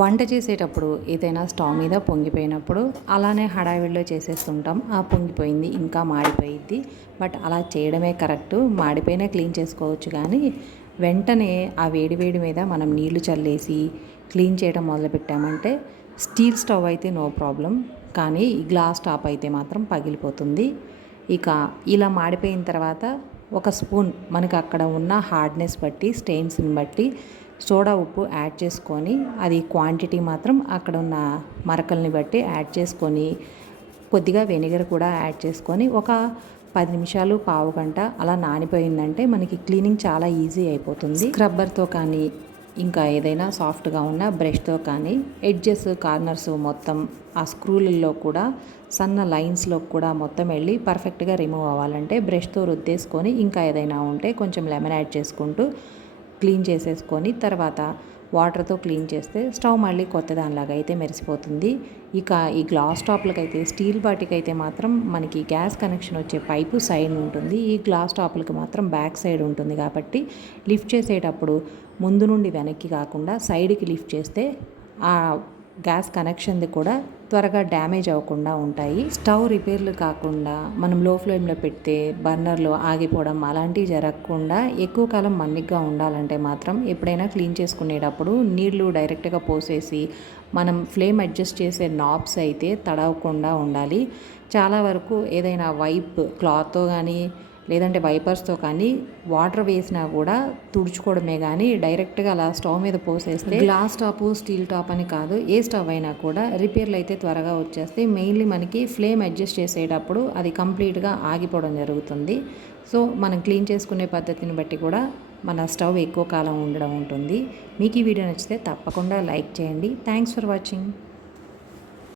వంట చేసేటప్పుడు ఏదైనా స్టవ్ మీద పొంగిపోయినప్పుడు అలానే హడావిడిలో చేసేస్తుంటాం. ఆ పొంగిపోయింది ఇంకా మాడిపోయింది బట్ అలా చేయడమే కరెక్ట్. మాడిపోయినా క్లీన్ చేసుకోవచ్చు కానీ వెంటనే ఆ వేడి వేడి మీద మనం నీళ్ళు చల్లేసి క్లీన్ చేయడం మొదలుపెట్టామంటే స్టీల్ స్టవ్ అయితే నో ప్రాబ్లం. కానీ ఈ గ్లాస్ టాప్ అయితే మాత్రం పగిలిపోతుంది. ఇక ఇలా మాడిపోయిన తర్వాత ఒక స్పూన్ మనకు అక్కడ ఉన్న హార్డ్నెస్ బట్టి స్టెయిన్స్ని బట్టి సోడా ఉప్పు యాడ్ చేసుకొని అది క్వాంటిటీ మాత్రం అక్కడ ఉన్న మరకల్ని బట్టి యాడ్ చేసుకొని కొద్దిగా వెనిగర్ కూడా యాడ్ చేసుకొని ఒక పది నిమిషాలు పావు గంట అలా నానిపోయిందంటే మనకి క్లీనింగ్ చాలా ఈజీ అయిపోతుంది. స్క్రబ్బర్తో కానీ ఇంకా ఏదైనా సాఫ్ట్గా ఉన్న బ్రష్తో కానీ ఎడ్జెస్ కార్నర్స్ మొత్తం ఆ స్క్రూలలో కూడా సన్న లైన్స్లో కూడా మొత్తం వెళ్ళి పర్ఫెక్ట్గా రిమూవ్ అవ్వాలంటే బ్రష్తో రుద్దేసుకొని ఇంకా ఏదైనా ఉంటే కొంచెం లెమన్ యాడ్ చేసుకుంటూ క్లీన్ చేసేసుకొని తర్వాత వాటర్తో క్లీన్ చేస్తే స్టవ్ మళ్ళీ కొత్త దానిలాగా అయితే మెరిసిపోతుంది. ఇక ఈ గ్లాస్ టాప్లకి అయితే స్టీల్ వాటికి అయితే మాత్రం మనకి గ్యాస్ కనెక్షన్ వచ్చే పైపు సైడ్ ఉంటుంది. ఈ గ్లాస్ టాప్లకి మాత్రం బ్యాక్ సైడ్ ఉంటుంది కాబట్టి లిఫ్ట్ చేసేటప్పుడు ముందు నుండి వెనక్కి కాకుండా సైడ్కి లిఫ్ట్ చేస్తే ఆ గ్యాస్ కనెక్షన్ది కూడా త్వరగా డ్యామేజ్ అవ్వకుండా ఉంటాయి. స్టవ్ రిపేర్లు కాకుండా మనం లో ఫ్లేమ్లో పెడితే బర్నర్లో ఆగిపోవడం అలాంటివి జరగకుండా ఎక్కువ కాలం మన్నిగ్గా ఉండాలంటే మాత్రం ఎప్పుడైనా క్లీన్ చేసుకునేటప్పుడు నీళ్ళు డైరెక్ట్గా పోసేసి మనం ఫ్లేమ్ అడ్జస్ట్ చేసే నాబ్స్ అయితే తడవకుండా ఉండాలి. చాలా వరకు ఏదైనా వైప్ క్లాత్తో కానీ లేదంటే వైపర్స్తో కానీ వాటర్ వేసినా కూడా తుడుచుకోవడమే కానీ డైరెక్ట్గా అలా స్టవ్ మీద పోసేస్తే గ్లాస్ టాప్ స్టీల్ టాప్ అని కాదు ఏ స్టవ్ అయినా కూడా రిపేర్లు అయితే త్వరగా వచ్చేస్తాయి మెయిన్లీ మనకి ఫ్లేమ్ అడ్జస్ట్ చేసేటప్పుడు అది కంప్లీట్గా ఆగిపోవడం జరుగుతుంది. సో మనం క్లీన్ చేసుకునే పద్ధతిని బట్టి కూడా మన స్టవ్ ఎక్కువ కాలం ఉండడం ఉంటుంది. మీకు ఈ వీడియో నచ్చితే తప్పకుండా లైక్ చేయండి. Thanks for watching.